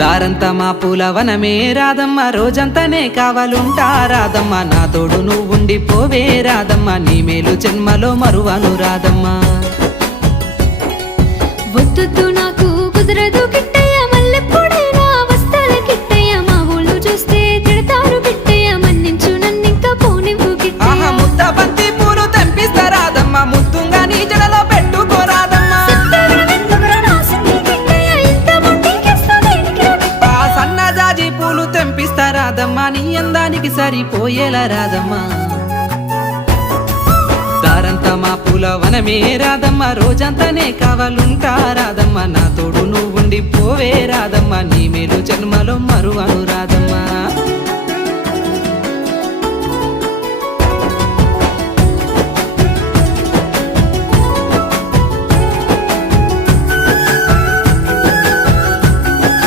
దారంతా మా పూలవనమే రాదమ్మ, రోజంతానే కావాలుంటా రాదమ్మ, నా తోడు నువ్వుండి పోవే రాదమ్మ, నీ మేలు జన్మలో మరువను రాదమ్మ. వద్దు నాకు కుదరదు కిట్టయ్య, మల్లెప్పుడైనా వస్తాల కిట్టయ్య, మా ఊళ్ళు చూస్తే తిడతారు కిట్టయ్య, మన్నించు నన్నింకా పోనివ్వు కిట్టయ్య. ముద్ద బంతి పూలు తెంపిస్తా రాదమ్మ, ముద్దుంగా నీ జడలో పెట్టుకోరాదమ్మ. సన్నజాజి పూలు తెంపిస్తా రాదమ్మ, నీ అందానికి సరిపోయేలా రాదమ్మ. దారంతా మా పూలవనమే రాదమ్మ, రోజంతానే కావాలుంటా రాదమ్మ, నా తోడు నువ్వుండి పోవే రాదమ్మ, నీ మేలు జన్మలో మరువను రాదమ్మ.